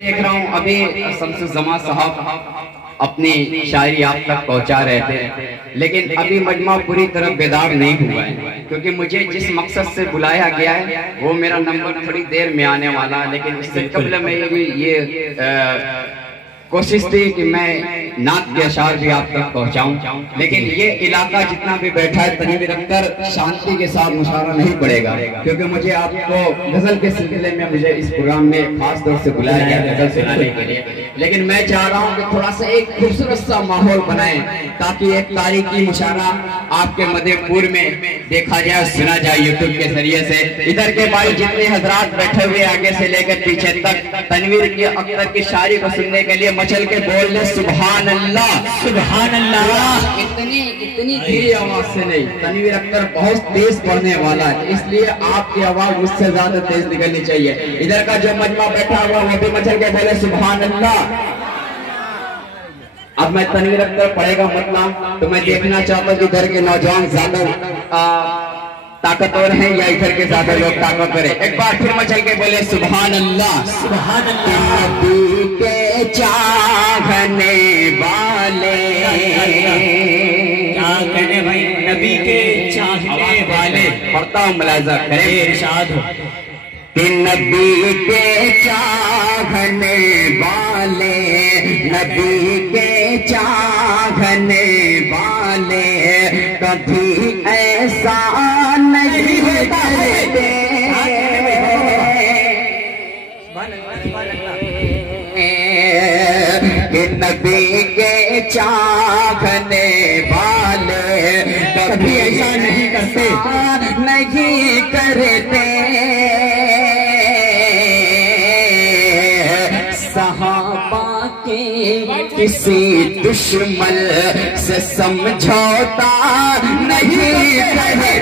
देख रहा हूँ अभी शम्सुल जमा साहब अपनी शायरी आप तक पहुंचा रहे थे, लेकिन अभी मजमा पूरी तरह बेदार नहीं हुआ है, क्योंकि मुझे जिस मकसद से बुलाया गया है वो मेरा नंबर थोड़ी देर में आने वाला है। लेकिन इससे कबल मेरी ये कोशिश थी कि मैं नात के अशार भी आप तक पहुंचाऊं, लेकिन ये इलाका जितना भी बैठा है तनवीर अख्तर शांति के साथ मुशावरा नहीं पड़ेगा, क्योंकि मुझे आपको गजल के सिलसिले में मुझे इस प्रोग्राम में खास तौर से बुलाया गया गजल सुनाने के लिए। लेकिन मैं चाह रहा हूं कि थोड़ा सा एक खूबसूरत सा माहौल बनाएं, ताकि एक तारीखी मुशावरा आपके मधेपुर में देखा जाए, सुना जाए यूट्यूब के जरिए से। इधर के भाई जितने हजरात बैठे हुए आगे से लेकर पीछे तक तनवीर की अख्तर की शायरी को सुनने के लिए मचल के बोल ले सुभान अल्लाह, सुभान अल्लाह। इतनी धीरे आवाज से नहीं, तनवीर अख्तर बहुत तेज पढ़ने वाला है, इसलिए आपकी आवाज मुझसे ज्यादा तेज निकलनी चाहिए। इधर का जो मजमा बैठा हुआ वो भी मचल के बोले सुभान अल्लाह। अब मैं तनवीर अख्तर पढ़ेगा मतलब तो मैं देखना चाहता हूँ कि इधर के नौजवान ज्यादा ताकतवर हैं या इधर के ज्यादा लोग ताकतवर हैं। एक बार फिर मचल के बोले सुभान अल्लाह, सुभान अल्लाह। नबी के चाहने वाले, क्या कहने भाई, नबी के चाहने वाले, पढ़ता हूँ मुलाजा करें इरशाद हो कि नबी के चाहने वाले, नबी के चाहने वाले कभी ऐसा नहीं करते कि नबी के चाहने वाले कभी ऐसा नहीं करते, नहीं करते। सहाबा के किसी दुश्मन से समझौता नहीं करते।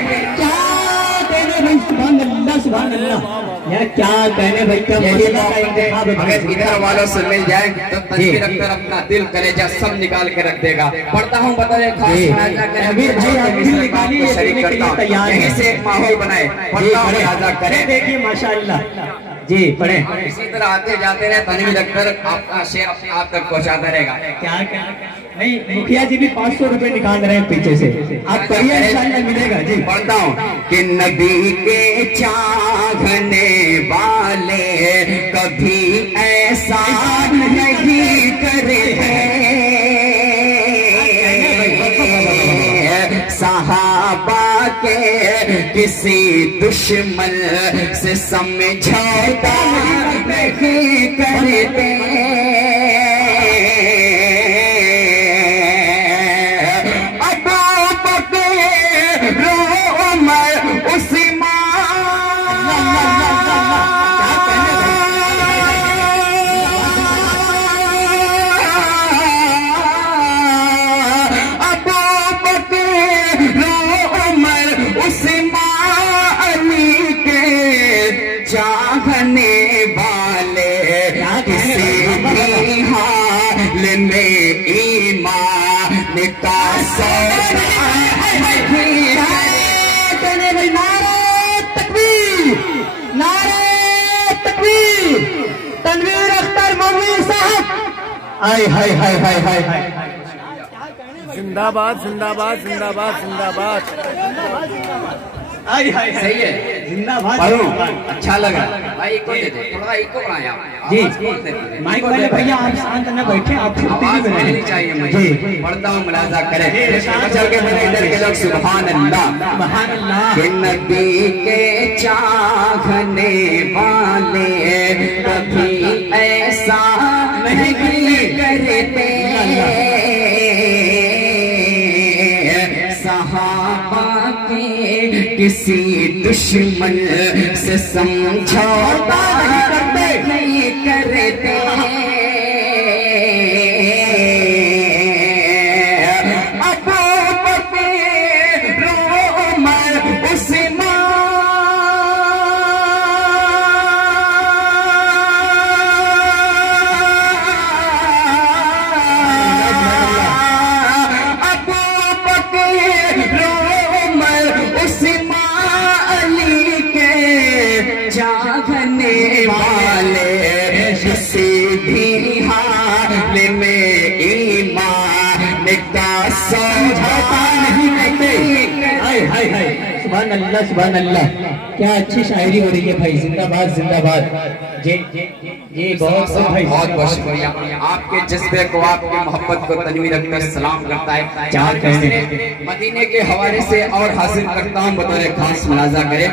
सुभान अल्लाह, क्या कहने भाई, क्या अगर इधर वालों से मिल जाए तो तनवीर अख्तर अपना दिल कलेजा सब निकाल के रख देगा। पढ़ता हूँ बताइए यहीं से एक माहौल बनाए, पढ़ता हूँ लिहाजा करें। देखिए माशाअल्लाह जी, पढ़े। इसी तरह आते जाते रहे, तनवीर अख्तर आपका शेर आप तक पहुँचाता रहेगा। क्या क्या नहीं, मुखिया जी भी 500 रुपए निकाल रहे हैं पीछे से, आप कहिए इंशाअल्लाह मिलेगा जी। पढ़ता हूँ कि नबी के चाहने वाले कभी ऐसा नहीं करते, सहाबा के किसी दुश्मन से समझौता नहीं करते। चाहने वाले किसी भी हाल में ईमान का सौदा नहीं है। नारे तकबीर, नारे तकबीर, तनवीर अख्तर मौलवी साहब, हाय हाय हाय हाय हाय हाय, जिंदाबाद जिंदाबाद जिंदाबाद जिंदाबाद। सही है, जिंदाबाद। अच्छा लगा भाई, इको दे दो थोड़ा, इको बनाया जी। माइक वाले भैया आप शांत न बैठे, आप आवाज मिलनी चाहिए मुझे। पढ़ता हूँ मुलाजा करें, चल के मेरे इधर के लोग सुभान अल्लाह, सुभान अल्लाह। नबी के चाहने वाले कभी ऐसा नहीं करते, सहाबा के किसी दुश्मन से समझौता नहीं करते। अबू बकर, उमर, उस्मान, अबू बकर, उमर, उस्मान, अली के चाहने वाले किसी अल्लाह सुभान अल्लाह, क्या अच्छी शायरी हो रही है भाई, जिंदाबाद जिंदाबाद। जी बहुत बहुत शुक्रिया। आपके जज्बे को, आपकी मोहब्बत को तनवीर अख्तर सलाम करता है। चार कहने मदीने के हवाले से और हासिल करता हूँ बतौर खास मुलाजा करे।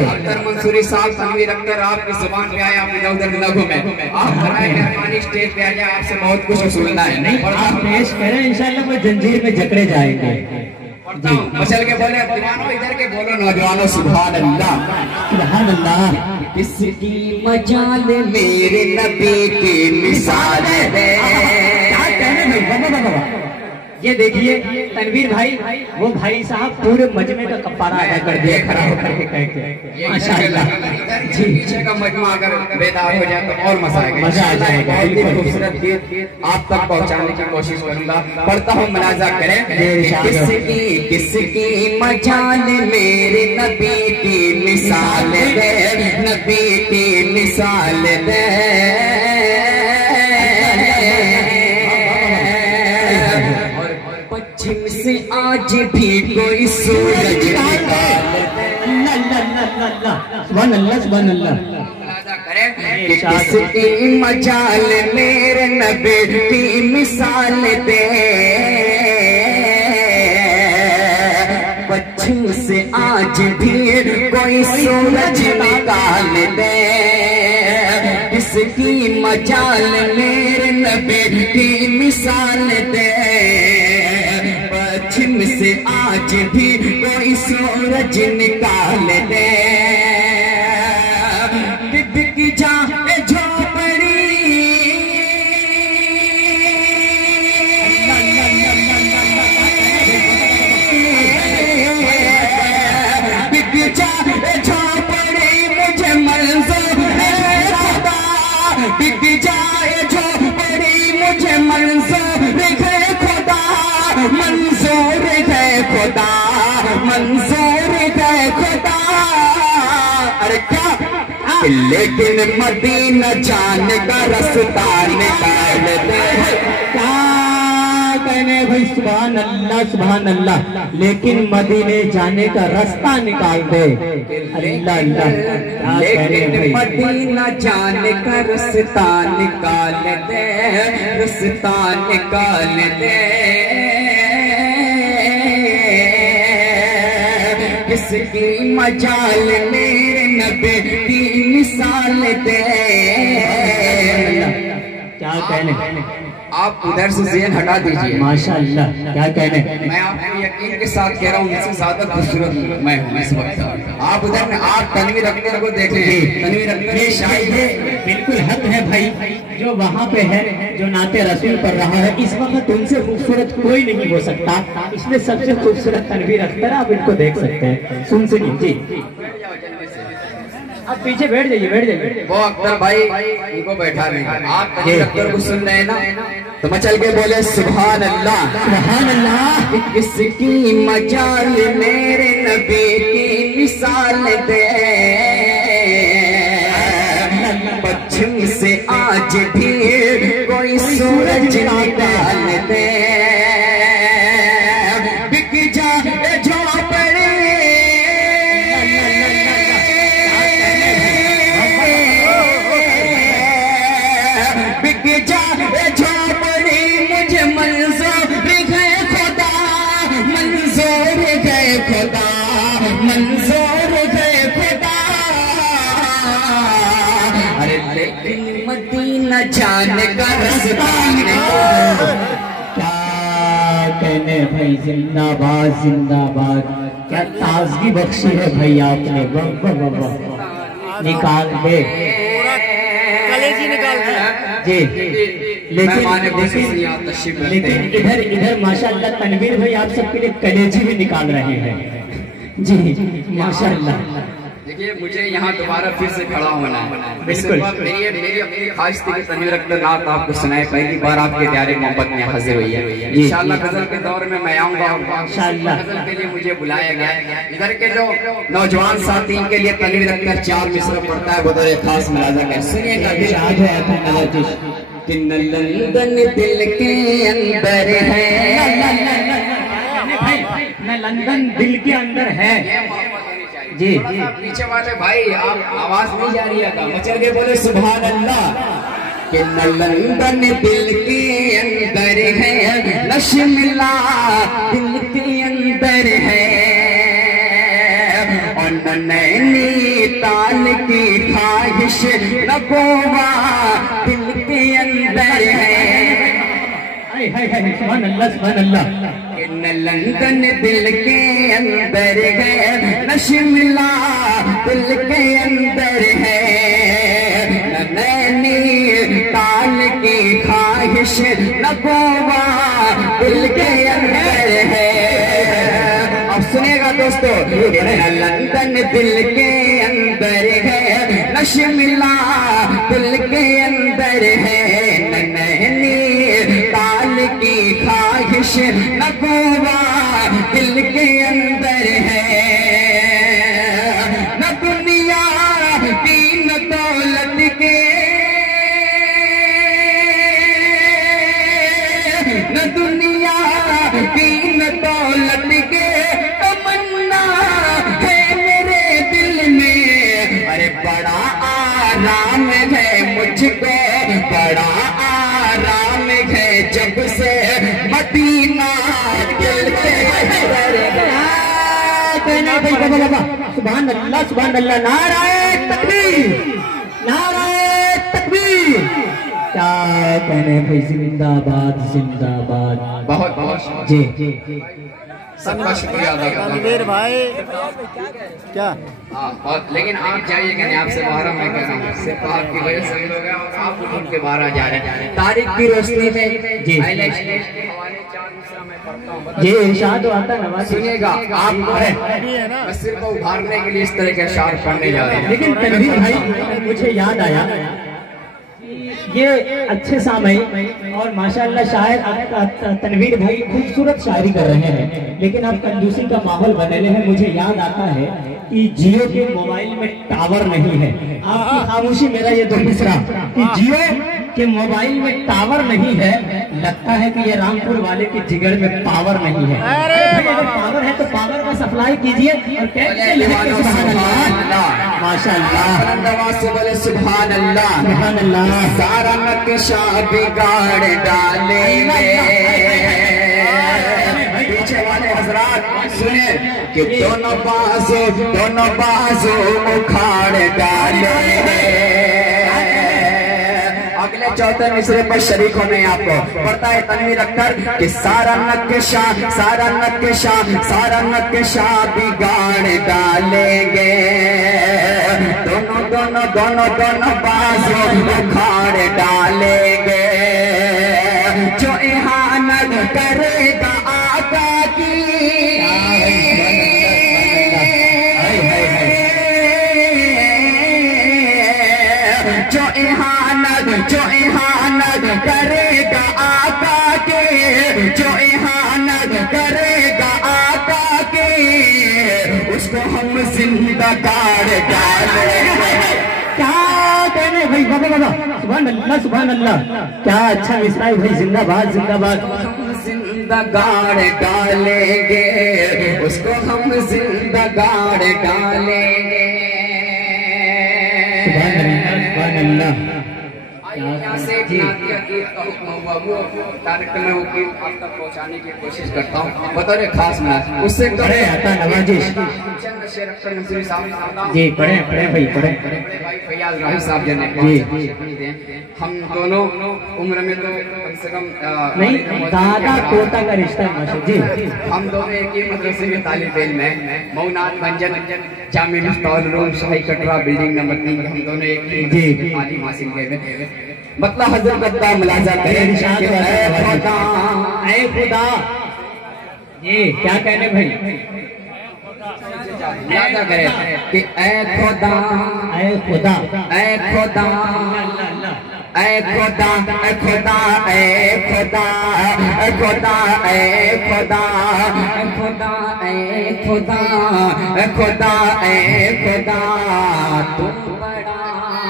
अख्तर मंसूरी साहब, तनवीर अख्तर आपकी जुबान पे आए, आप इधर उधर न घूमे, आप मेहरबानी स्टेज पे आ जाए, आपसे बहुत कुछ सुनना है। नहीं आप पेश करें, इंशाल्लाह वो जंजीर में जकड़े जाएंगे। मचल के बोले दीवानों, इधर के बोलो नौजवानों, सुभान अल्लाह सुभान अल्लाह। किसकी मजाल मेरे नबी की मिसाल है। क्या कहने भाई, ये देखिए तनवीर भाई, वो भाई साहब पूरे मजमे का कप्पारा अदा कर दिया खड़ा होकर के कह के, माशाअल्लाह। जी पीछे का मजमा अगर बेदार हो जाए तो और मजा आएगा, मजा आ जाएगा। बहुत ही खूबसूरत गीत आप तक पहुंचाने की कोशिश करूंगा। पढ़ता हूँ, मुलाजा करें। किसकी मजाल मेरे नबी की मिसाल दे, नबी की मिसाल दे। पश्चिम से आज भी कोई सूरज सुभान अल्लाह सुभान अल्लाह। किसकी मजाल मेरे नबी की मिसाल दे, पश्चिम से आज भी कोई सूरज निकाल दे। किसकी मजाल मेरे नबी की मिसाल दे, पश्चिम से आज भी कोई सूरज निकाल दे। बिक जाए झोपड़ी, बिक जाए झोपड़ी मुझे मंजूर है खुदा, बिक जाए झोपड़ी मुझे मंजूर है खुदा, मंजूर है खुदा, मंजूर है खुदा। अरे क्या, लेकिन मदीना जाने का रास्ता निकाल दे। क्या कहने भाई, सुभान अल्लाह सुभान अल्लाह। लेकिन मदीने जाने का रास्ता निकाल दे, अल्लाह अल्लाह। लेकिन मदीना जाने का रास्ता निकाल दे, रास्ता निकाल दे। किसकी मजाल मेरे नबी की मिसाल दे। क्या कहने, आप उधर से ज़हन हटा दीजिए, माशाअल्लाह। क्या कहने, मैं आपको यकीन के साथ कह रहा हूँ, मुझसे ज्यादा खूबसूरत मैं हूँ इस वक्त। आप उधर आप तनवीर अख्तर को देखें, तनवीर अख्तर की शायरी बिल्कुल हक है भाई, जो वहाँ पे है, जो नाते रसूल पर रहा है, इस वक्त उनसे खूबसूरत कोई नहीं हो सकता। इसलिए सबसे खूबसूरत तनवीर अख्तर, आप इनको देख सकते हैं, सुन सुनिए जी। आप पीछे बैठ जाइए, बैठ जाइए। वो अख्तर भाई इनको बैठा रहे, आप तनवीर अख्तर को सुन रहे हैं ना, तो मचल के बोले सुभान अल्लाह सुभान अल्लाह। किसकी मजाल मेरे नबी की मिसाल दे, पश्चिम से आज भी कोई सूरज निकाल दे। बिक जाए झोपड़ी, बिक जाए झोपड़ी मुझे मंजूर है खुदा, मंजूर है खुदा, मंजूर है खुदा। अरे लेकिन मदीना जाने का रास्ता क्या कहने भाई, जिंदाबाद जिंदाबाद। क्या ताजगी बख्शी है भाई आपने, वाह वाह वाह वाह। निकाल दे कलेजी निकाल दिया जी। लेकिन इधर इधर माशाअल्लाह तनवीर भाई आप सबके लिए कलेजी भी निकाल रहे हैं जी, माशाअल्लाह। देखिए मुझे यहाँ दोबारा फिर से खड़ा होना है, बिल्कुल। मेरी अपनी ख्वाहिश थी कि तनवीर अख्तर नात आपको सुनाए, पहली बार आपके प्यारे मोहब्बत में हाजिर हुई है। इंशाअल्लाह गजल के दौर में मैं आऊंगा, इंशाअल्लाह गजल के लिए मुझे बुलाया गया। इधर के जो नौजवान साथी के लिए तनवीर अख्तर 4 मिसर पढ़ता है, बतौर खास मुलाजा है, सुनिएगा। लंदन दिल के अंदर है, मैं लंदन दिल के अंदर है। जी पीछे वाले भाई आप आवाज नहीं जा रही है, मचल के बोले सुभान अल्लाह। कि न लंदन दिल के अंदर है, न शिमला दिल के अंदर है, और न नैनीताल की ख्वाहिश, न गोवा दिल के अंदर है। सुभान अल्लाह सुभान अल्लाह। न लंदन दिल के अंदर है, न शिमला दिल के अंदर है, न नैनीताल की ख्वाहिश, न गोवा दिल के अंदर है। अब सुनेगा दोस्तों, न लंदन दिल के अंदर है, न शिमला दिल के अंदर है, न नैनीताल की ख्वाहिश, न गोवा दिल के अंदर है, न दुनिया की न दौलत के, न दुनिया की न दौलत के तमन्ना है मेरे दिल में। अरे बड़ा आराम है मुझको, बड़ा आराम है जब से मदीना दिल के सुभान अल्लाह सुभान अल्लाह। नाराए तकबीर नाराए तकबीर। क्या कहने भाई, जिंदाबाद जिंदाबाद। बहुत बहुत जी सबका शुक्रिया अदा करता हूँ रणवीर भाई क्या। और लेकिन आप जाइएगा नहीं, आपसे बाहर मैं कह रहा हूँ, सिर्फ आपकी वजह से हो गया और आप उठ के बाहर आ जा रहे हैं। तारीख की रोशनी में जी ये इरशाद आता है नवाज। सुनिएगा आप, मैं सिर्फ उभारने के लिए इस तरह के अशार पढ़ने जा रहे हैं। लेकिन तनवीर भाई मुझे याद आया, ये अच्छे सामई और माशाअल्लाह शायर तनवीर भाई खूबसूरत शायरी कर रहे हैं, लेकिन अब कंजूसी का माहौल बने हैं। मुझे याद आता है कि जियो के मोबाइल में टावर नहीं है। आपकी खामोशी मेरा ये दो मिसरा कि जियो के मोबाइल में टावर नहीं है, लगता है कि ये रामपुर वाले के जिगर में पावर नहीं है। भाई अगर पावर है तो पावर का सप्लाई कीजिए और माशाअल्लाह से बोले सुभान अल्लाह सुभान अल्लाह। सारा नक्शा बिगाड़ डालेंगे। पीछे वाले हजरात सुने कि दोनों बाजू उखाड़ डालेंगे। अगले चौथे मिसरे पर शरीक होने आपको पता है तनवीर अख्तर कि सारा नक्शा बिगाड़ डालेंगे। दोनों बाजू उखाड़ डालेंगे। जो इहानत करेगा आका की, जो इहानत करेगा आका के, जो इहानत करेगा आका के, उसको हम जिंदा गाड़ डालेंगे। क्या कहने भाई, बाबा सुभान अल्लाह सुभान अल्लाह। क्या अच्छा मिसरा है भाई, जिंदाबाद जिंदाबाद। हम जिंदा गाड़ डालेंगे, उसको हम जिंदा गाड़ डालेंगे। सुभान अल्लाह सुभान अल्लाह। यहाँ से एक नातिया गीत का हुक्म हुआ, वो कार्यक्रम में वो गीत आप तक पहुँचाने की कोशिश करता हूँ बतौर खास नाच। उससे पढ़े आता नवाजिश चंद शेर अख्तर नसीरी साहब जी पढ़े भाई पढ़े। भाई फैयाज राही साहब जी, हम दोनों उम्र में तो कम से कम नहीं, दादा पोता का रिश्ता है माशा जी। हम दोनों एक ही मदरसे में तालिब इल्म है, मौनात भंजन जामे मिफ्ताहुल उलूम शाही कटरा बिल्डिंग नंबर 3। हम दोनों एक ही आलिम हासिल किए। मतलब हजरत का मुलाजा करें खुदा ये क्या कहने भाई, मुलाजा करें कि ऐ खुदा ऐ खुदा ऐ खुदा ऐ खुदा ऐ खुदा ऐ खुदा ऐ खुदा ऐ खुदा ऐ खुदा ऐ खुदा ऐ खुदा ऐ खुदा तुम बड़ा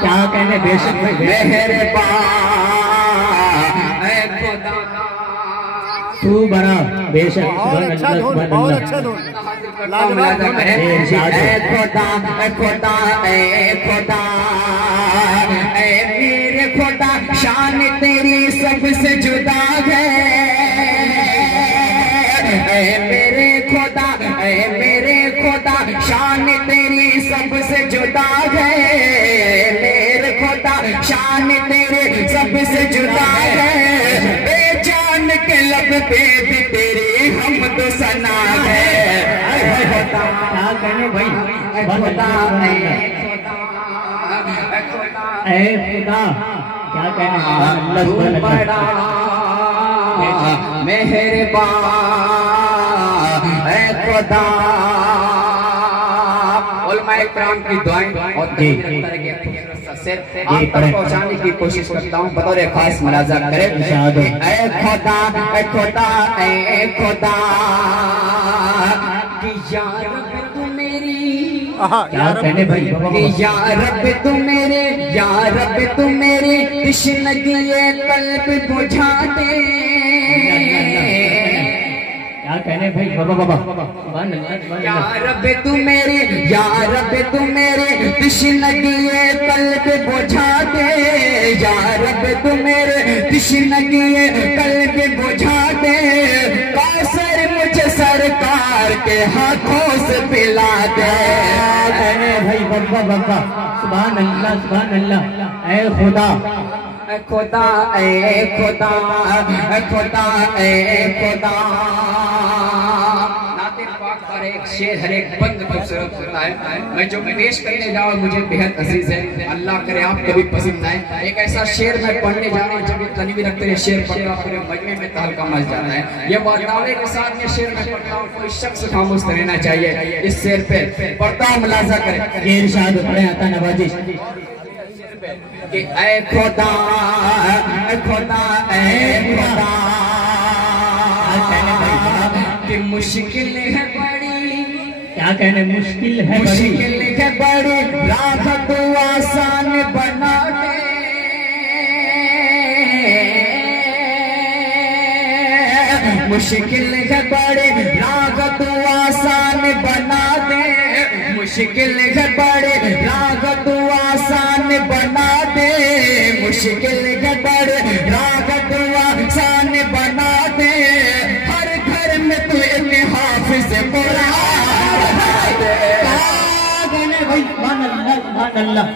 क्या कहने बेशक भाई मेहरबान ऐ खुदा तू बड़ा बेशक। बहुत अच्छा धुन, बहुत अच्छा धुन, लाजवाब धुन है। खुदा खुदा खुदा मेरे खुदा शान तेरी सबसे जुदा है। मेरे खुदा शान तेरी सबसे जुदा है। मेरे खुदा शान तेरे सबसे जुदा है। बेजान के लब पे भी तेरी हम तो सना है। क्या कहने भाई, खुदा क्या कहने, बड़ा मेहरबान है खुदा। उलमाए किराम की दुआएं और से आप तक पहुंचाने की कोशिश करता हूँ, बतौर खास मुलाजा करे। ऐ खुदा कि या रब तू मेरी, क्या कहने भाई, या रब तू मेरे तशनगी कल्ब बुझा दे। क्या कहने भाई, बाबा या रब तू मेरे तशनगी कल्ब बुझा दे। या रब तू मेरे तशनगी कल्ब बुझा दे। कौसर मुझे सरकार के हाथों से पिला दे। कहने भाई, बाबा सुभान अल्लाह, सुभान अल्लाह। ऐ खुदा एक शेर हर एक बंद खूबसूरत होता है। मैं जो पेश करने जाऊँ मुझे बेहद अजीज है, अल्लाह करे आप कभी पसंद आए। एक ऐसा शेर मैं पढ़ने जा रहा हूँ, जब तनवीर रखते हैं शेर पढ़ता पूरे मजमे में तहलका मच जाता है। ये दावे के साथ में शेर मैं पढ़ता हूँ, कोई शख्स खामोश रहना चाहिए। इस शेर पे पढ़ता हूँ, मुलाजा करें। ये इरशाद पढ़े आता नवाजिश कि ऐ खुदा कि मुश्किल है बड़ी। क्या कहने, मुश्किल है बड़ी राह तो आसान बना दे। मुश्किल है बड़ी राह तो आसान बना दे। मुश्किल है बड़ी राह तो आसान बना दे। मुश्किल है बड़ी राह तो आसान बना दे। हर घर में तू हाफिज भाई, सुभान अल्लाह,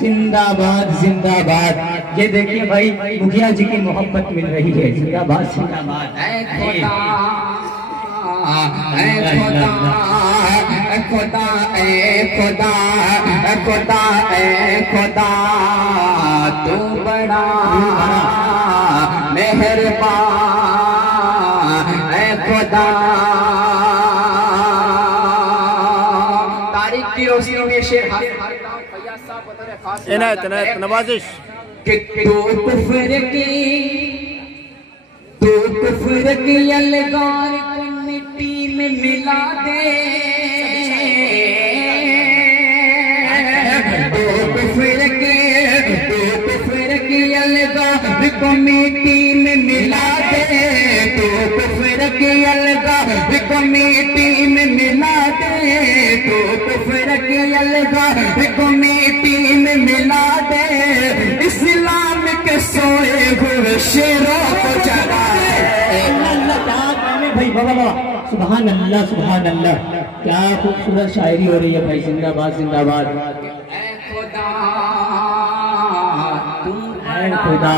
जिंदाबाद जिंदाबाद। ये देखिए भाई, मुखिया जी की मोहब्बत मिल रही है। जिंदाबाद जिंदाबाद। खुदा तू बड़ा मेहरबान है खुदा। तारीख की रोशनी में शेर इनायत नवाजिश कि तू कुफ्र की अलगार को मिट्टी में मिला दे। तू कुफ्र की अलगार को मिट्टी में मिला दे। तू कुफ्र की अलगार को मिट्टी में मिला दे। तू कुफ्र की अलगार को मिट्टी में मिला दे। इस्लाम के सोए हुए शेरों को जगा भाई। बाबा सुभान अल्लाह, सुभान अल्लाह। क्या खूबसूरत शायरी हो रही है भाई। जिंदाबाद जिंदाबाद। ऐ खुदा